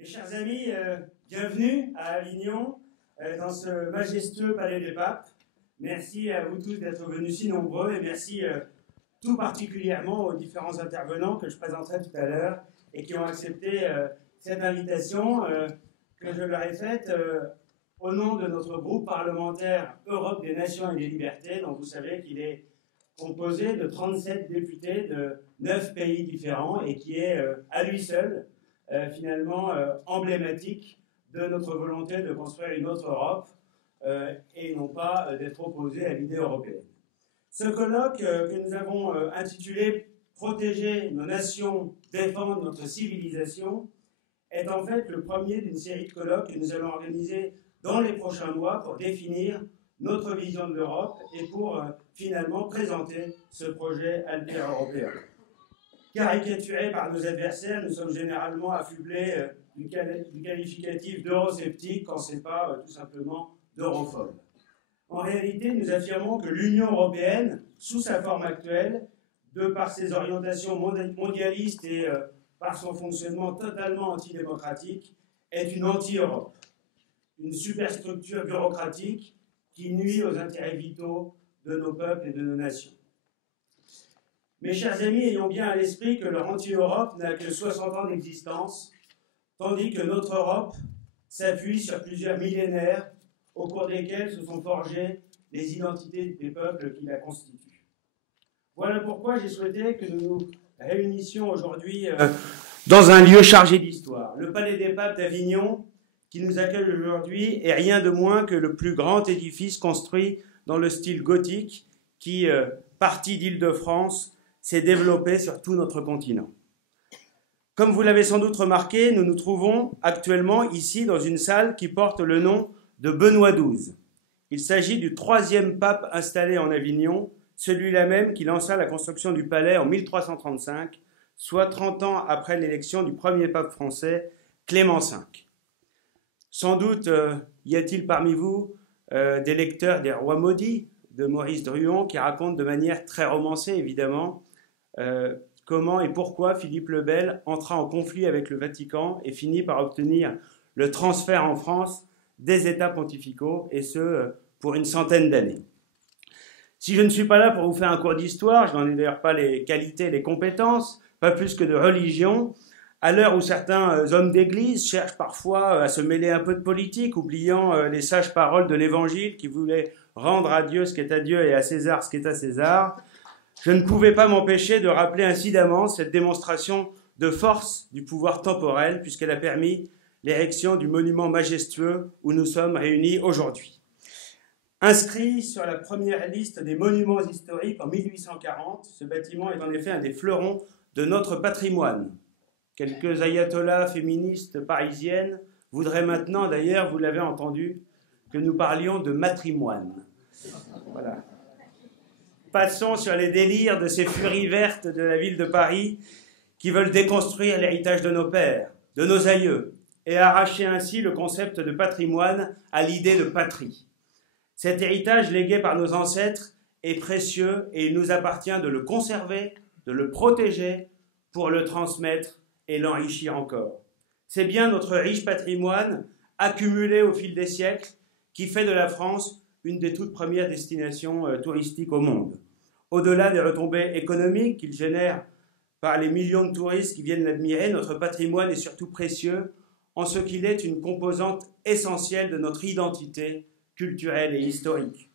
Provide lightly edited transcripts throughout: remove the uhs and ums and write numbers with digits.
Mes chers amis, bienvenue à Avignon, dans ce majestueux Palais des Papes. Merci à vous tous d'être venus si nombreux et merci tout particulièrement aux différents intervenants que je présenterai tout à l'heure et qui ont accepté cette invitation que je leur ai faite au nom de notre groupe parlementaire Europe des Nations et des Libertés, dont vous savez qu'il est composé de 37 députés de 9 pays différents et qui est à lui seul finalement emblématique de notre volonté de construire une autre Europe et non pas d'être opposé à l'idée européenne. Ce colloque que nous avons intitulé « Protéger nos nations, défendre notre civilisation » est en fait le premier d'une série de colloques que nous allons organiser dans les prochains mois pour définir notre vision de l'Europe et pour finalement présenter ce projet alter-européen. Caricaturés par nos adversaires, nous sommes généralement affublés du qualificatif d'eurosceptique quand ce n'est pas tout simplement d'europhobe. En réalité, nous affirmons que l'Union européenne, sous sa forme actuelle, de par ses orientations mondialistes et par son fonctionnement totalement antidémocratique, est une anti-Europe, une superstructure bureaucratique qui nuit aux intérêts vitaux de nos peuples et de nos nations. Mes chers amis, ayons bien à l'esprit que leur anti-Europe n'a que 60 ans d'existence, tandis que notre Europe s'appuie sur plusieurs millénaires au cours desquels se sont forgées les identités des peuples qui la constituent. Voilà pourquoi j'ai souhaité que nous nous réunissions aujourd'hui dans un lieu chargé d'histoire. Le Palais des Papes d'Avignon, qui nous accueille aujourd'hui, est rien de moins que le plus grand édifice construit dans le style gothique qui, parti d'Île-de-France, s'est développé sur tout notre continent. Comme vous l'avez sans doute remarqué, nous nous trouvons actuellement ici dans une salle qui porte le nom de Benoît XII. Il s'agit du 3e pape installé en Avignon, celui-là même qui lança la construction du palais en 1335, soit 30 ans après l'élection du premier pape français, Clément V. Sans doute y a-t-il parmi vous des lecteurs des Rois maudits de Maurice Druon qui racontent de manière très romancée évidemment comment et pourquoi Philippe le Bel entra en conflit avec le Vatican et finit par obtenir le transfert en France des États pontificaux, et ce pour une centaine d'années. Si je ne suis pas là pour vous faire un cours d'histoire, je n'en ai d'ailleurs pas les qualités et les compétences, pas plus que de religion, à l'heure où certains hommes d'église cherchent parfois à se mêler un peu de politique, oubliant les sages paroles de l'Évangile qui voulaient rendre à Dieu ce qui est à Dieu et à César ce qui est à César, je ne pouvais pas m'empêcher de rappeler incidemment cette démonstration de force du pouvoir temporel, puisqu'elle a permis l'érection du monument majestueux où nous sommes réunis aujourd'hui. Inscrit sur la première liste des monuments historiques en 1840, ce bâtiment est en effet un des fleurons de notre patrimoine. Quelques ayatollahs féministes parisiennes voudraient maintenant, d'ailleurs, vous l'avez entendu, que nous parlions de matrimoine. Voilà. Passons sur les délires de ces furies vertes de la ville de Paris qui veulent déconstruire l'héritage de nos pères, de nos aïeux, et arracher ainsi le concept de patrimoine à l'idée de patrie. Cet héritage légué par nos ancêtres est précieux et il nous appartient de le conserver, de le protéger pour le transmettre et l'enrichir encore. C'est bien notre riche patrimoine, accumulé au fil des siècles, qui fait de la France une des toutes premières destinations touristiques au monde. Au-delà des retombées économiques qu'il génère par les millions de touristes qui viennent l'admirer, notre patrimoine est surtout précieux en ce qu'il est une composante essentielle de notre identité culturelle et historique.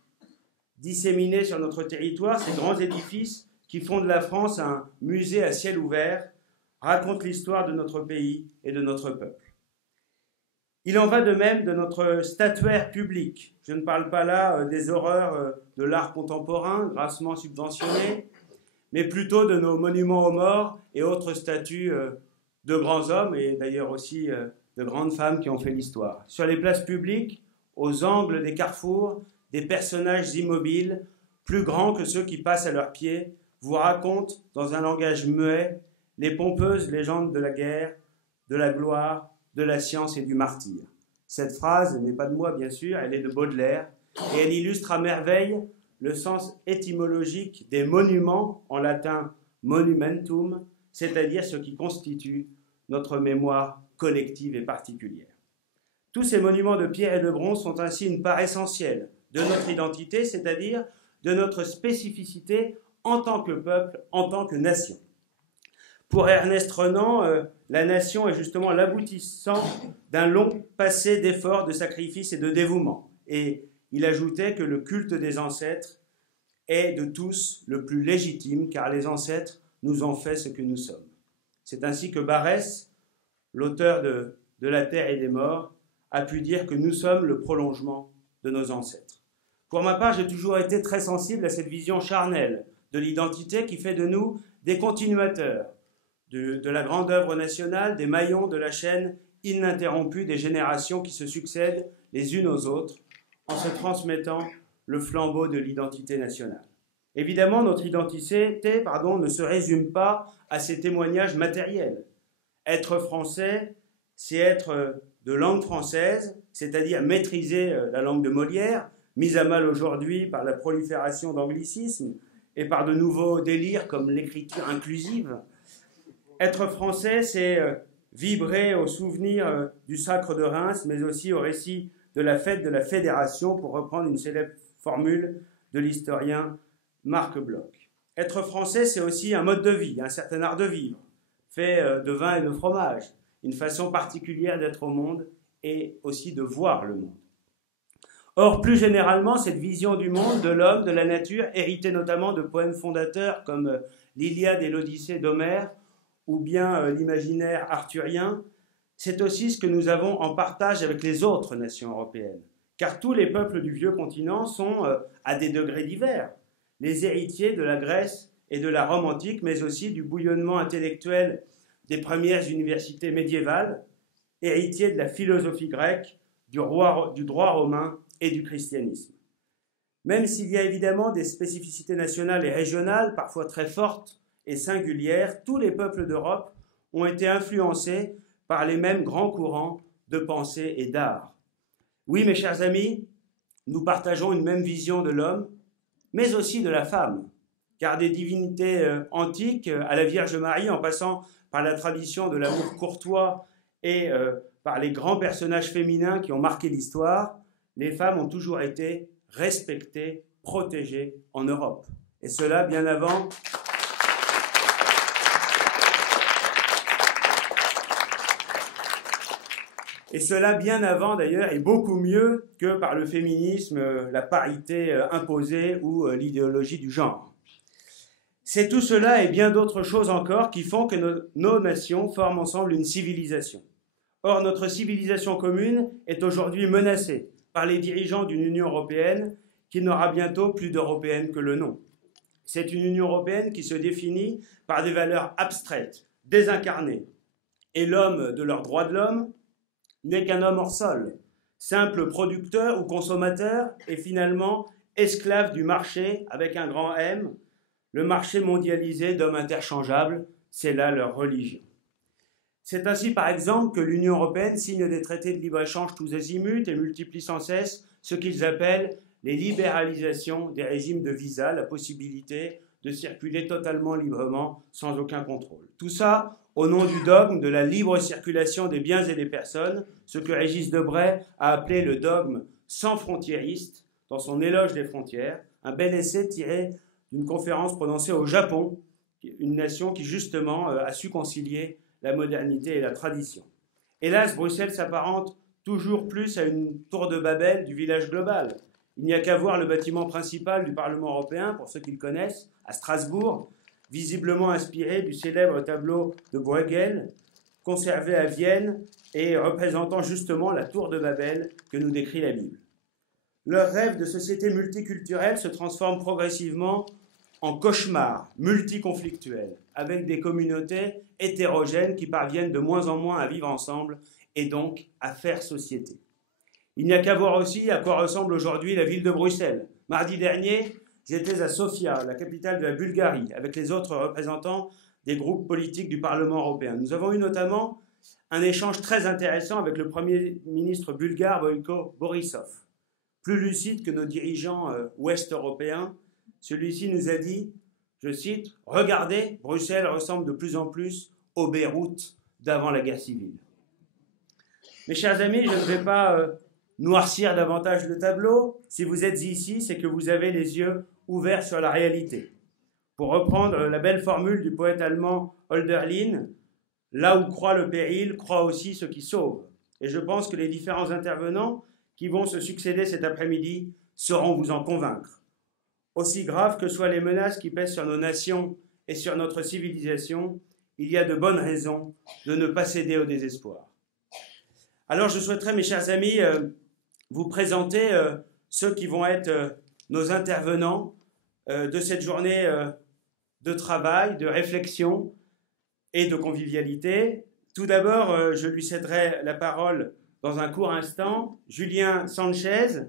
Disséminés sur notre territoire, ces grands édifices qui font de la France un musée à ciel ouvert racontent l'histoire de notre pays et de notre peuple. Il en va de même de notre statuaire public. Je ne parle pas là des horreurs de l'art contemporain, grassement subventionné, mais plutôt de nos monuments aux morts et autres statues de grands hommes, et d'ailleurs aussi de grandes femmes qui ont fait l'histoire. Sur les places publiques, aux angles des carrefours, des personnages immobiles, plus grands que ceux qui passent à leurs pieds, vous racontent, dans un langage muet, les pompeuses légendes de la guerre, de la gloire, de la science et du martyr. Cette phrase n'est pas de moi, bien sûr, elle est de Baudelaire, et elle illustre à merveille le sens étymologique des monuments, en latin monumentum, c'est-à-dire ce qui constitue notre mémoire collective et particulière. Tous ces monuments de pierre et de bronze sont ainsi une part essentielle de notre identité, c'est-à-dire de notre spécificité en tant que peuple, en tant que nation. Pour Ernest Renan, la nation est justement l'aboutissant d'un long passé d'efforts, de sacrifices et de dévouement. Et il ajoutait que le culte des ancêtres est de tous le plus légitime, car les ancêtres nous ont fait ce que nous sommes. C'est ainsi que Barrès, l'auteur de La Terre et des Morts, a pu dire que nous sommes le prolongement de nos ancêtres. Pour ma part, j'ai toujours été très sensible à cette vision charnelle de l'identité qui fait de nous des continuateurs de la grande œuvre nationale, des maillons de la chaîne ininterrompue des générations qui se succèdent les unes aux autres en se transmettant le flambeau de l'identité nationale. Évidemment, notre identité ne se résume pas à ces témoignages matériels. Être français, c'est être de langue française, c'est-à-dire maîtriser la langue de Molière, mise à mal aujourd'hui par la prolifération d'anglicismes et par de nouveaux délires comme l'écriture inclusive. Être français, c'est vibrer au souvenir du sacre de Reims, mais aussi au récit de la fête de la Fédération, pour reprendre une célèbre formule de l'historien Marc Bloch. Être français, c'est aussi un mode de vie, un certain art de vivre, fait de vin et de fromage, une façon particulière d'être au monde et aussi de voir le monde. Or, plus généralement, cette vision du monde, de l'homme, de la nature, héritée notamment de poèmes fondateurs comme l'Iliade et l'Odyssée d'Homère, ou bien l'imaginaire arthurien, c'est aussi ce que nous avons en partage avec les autres nations européennes. Car tous les peuples du vieux continent sont, à des degrés divers, les héritiers de la Grèce et de la Rome antique, mais aussi du bouillonnement intellectuel des premières universités médiévales, héritiers de la philosophie grecque, du droit romain et du christianisme. Même s'il y a évidemment des spécificités nationales et régionales, parfois très fortes et singulières, tous les peuples d'Europe ont été influencés par les mêmes grands courants de pensée et d'art. Oui, mes chers amis, nous partageons une même vision de l'homme, mais aussi de la femme, car des divinités antiques à la Vierge Marie, en passant par la tradition de l'amour courtois et par les grands personnages féminins qui ont marqué l'histoire, les femmes ont toujours été respectées, protégées en Europe. Et cela bien avant... Et cela bien avant d'ailleurs, et beaucoup mieux que par le féminisme, la parité imposée ou l'idéologie du genre. C'est tout cela et bien d'autres choses encore qui font que nos nations forment ensemble une civilisation. Or, notre civilisation commune est aujourd'hui menacée par les dirigeants d'une Union européenne qui n'aura bientôt plus d'européenne que le nom. C'est une Union européenne qui se définit par des valeurs abstraites, désincarnées. Et l'homme de leurs droits de l'homme n'est qu'un homme hors sol, simple producteur ou consommateur et finalement esclave du marché avec un grand M, le marché mondialisé d'hommes interchangeables, c'est là leur religion. C'est ainsi par exemple que l'Union européenne signe des traités de libre-échange tous azimuts et multiplie sans cesse ce qu'ils appellent les libéralisations des régimes de visa, la possibilité de circuler totalement librement sans aucun contrôle. Tout ça au nom du dogme de la libre circulation des biens et des personnes, ce que Régis Debray a appelé le dogme sans frontiériste dans son éloge des frontières, un bel essai tiré d'une conférence prononcée au Japon, une nation qui justement a su concilier la modernité et la tradition. Hélas, Bruxelles s'apparente toujours plus à une tour de Babel du village global. Il n'y a qu'à voir le bâtiment principal du Parlement européen, pour ceux qui le connaissent, à Strasbourg, visiblement inspiré du célèbre tableau de Bruegel, conservé à Vienne et représentant justement la tour de Babel que nous décrit la Bible. Leur rêve de société multiculturelle se transforme progressivement en cauchemar multiconflictuel, avec des communautés hétérogènes qui parviennent de moins en moins à vivre ensemble et donc à faire société. Il n'y a qu'à voir aussi à quoi ressemble aujourd'hui la ville de Bruxelles. Mardi dernier, j'étais à Sofia, la capitale de la Bulgarie, avec les autres représentants des groupes politiques du Parlement européen. Nous avons eu notamment un échange très intéressant avec le Premier ministre bulgare Boyko Borisov. Plus lucide que nos dirigeants ouest-européens, celui-ci nous a dit, je cite, « Regardez, Bruxelles ressemble de plus en plus au Beyrouth d'avant la guerre civile. Mes chers amis, je ne vais pas noircir davantage le tableau. Si vous êtes ici, c'est que vous avez les yeux ouverts sur la réalité. Pour reprendre la belle formule du poète allemand Hölderlin, « Là où croit le péril, croit aussi ce qui sauve ». Et je pense que les différents intervenants qui vont se succéder cet après-midi sauront vous en convaincre. Aussi graves que soient les menaces qui pèsent sur nos nations et sur notre civilisation, il y a de bonnes raisons de ne pas céder au désespoir. Alors je souhaiterais, mes chers amis, vous présenter ceux qui vont être nos intervenants de cette journée de travail, de réflexion et de convivialité. Tout d'abord, je lui céderai la parole dans un court instant. Julien Sanchez,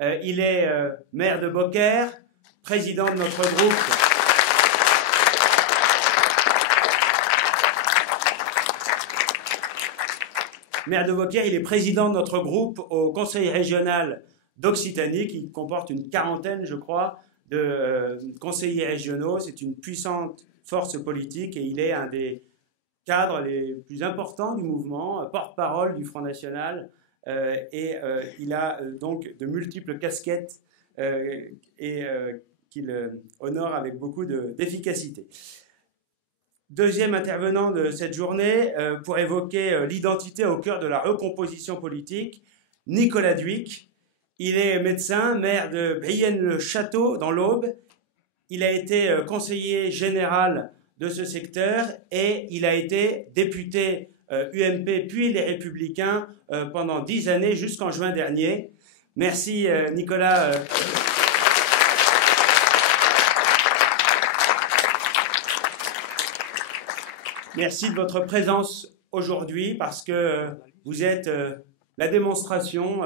il est maire de Beaucaire, président de notre groupe. Maire de Beaucaire, il est président de notre groupe au Conseil régional d'Occitanie, qui comporte une quarantaine, je crois, de conseillers régionaux. C'est une puissante force politique et il est un des cadres les plus importants du mouvement, porte-parole du Front National, et il a donc de multiples casquettes qu'il honore avec beaucoup d'efficacité. Deuxième intervenant de cette journée, pour évoquer l'identité au cœur de la recomposition politique, Nicolas Dhuicq. Il est médecin, maire de Brienne-le-Château dans l'Aube. Il a été conseiller général de ce secteur et il a été député UMP puis les Républicains pendant 10 années jusqu'en juin dernier. Merci Nicolas. Merci de votre présence aujourd'hui parce que vous êtes la démonstration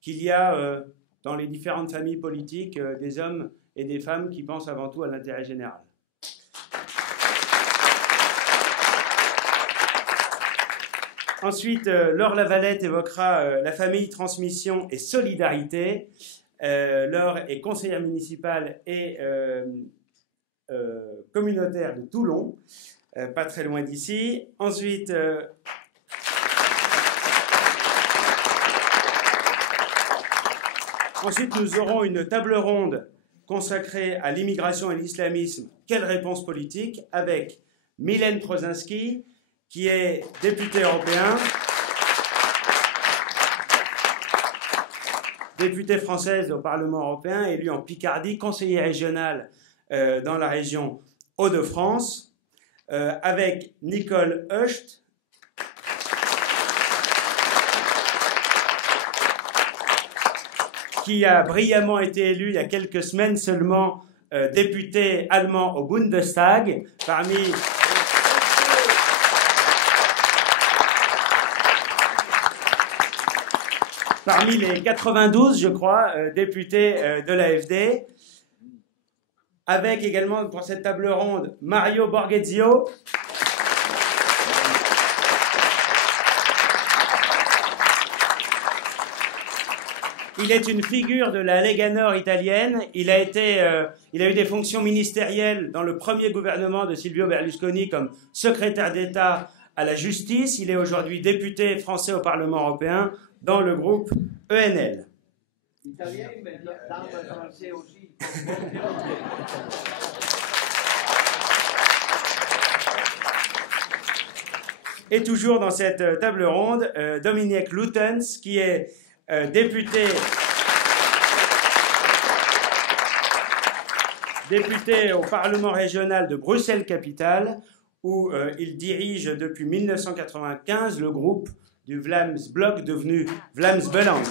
qu'il y a dans les différentes familles politiques des hommes et des femmes qui pensent avant tout à l'intérêt général. Ensuite, Laure Lavalette évoquera la famille, transmission et solidarité. Laure est conseillère municipale et communautaire de Toulon, pas très loin d'ici. Ensuite, nous aurons une table ronde consacrée à l'immigration et l'islamisme. Quelle réponse politique? Avec Mylène Troszczynski, qui est députée européen, députée française au Parlement européen, élue en Picardie, conseillère régionale dans la région Hauts-de-France, avec Nicole Hecht, qui a brillamment été élu il y a quelques semaines seulement député allemand au Bundestag, parmi les 92, je crois, députés de l'AfD, avec également pour cette table ronde Mario Borghezio, il est une figure de la Lega Nord italienne. Il a eu des fonctions ministérielles dans le premier gouvernement de Silvio Berlusconi comme secrétaire d'État à la justice. Il est aujourd'hui député français au Parlement européen dans le groupe ENL. Italien, mais dans le français aussi. Et toujours dans cette table ronde, Dominique Lutens, qui est député au Parlement régional de Bruxelles-Capitale, où il dirige depuis 1995 le groupe du Vlaams Blok, devenu Vlaams Belang.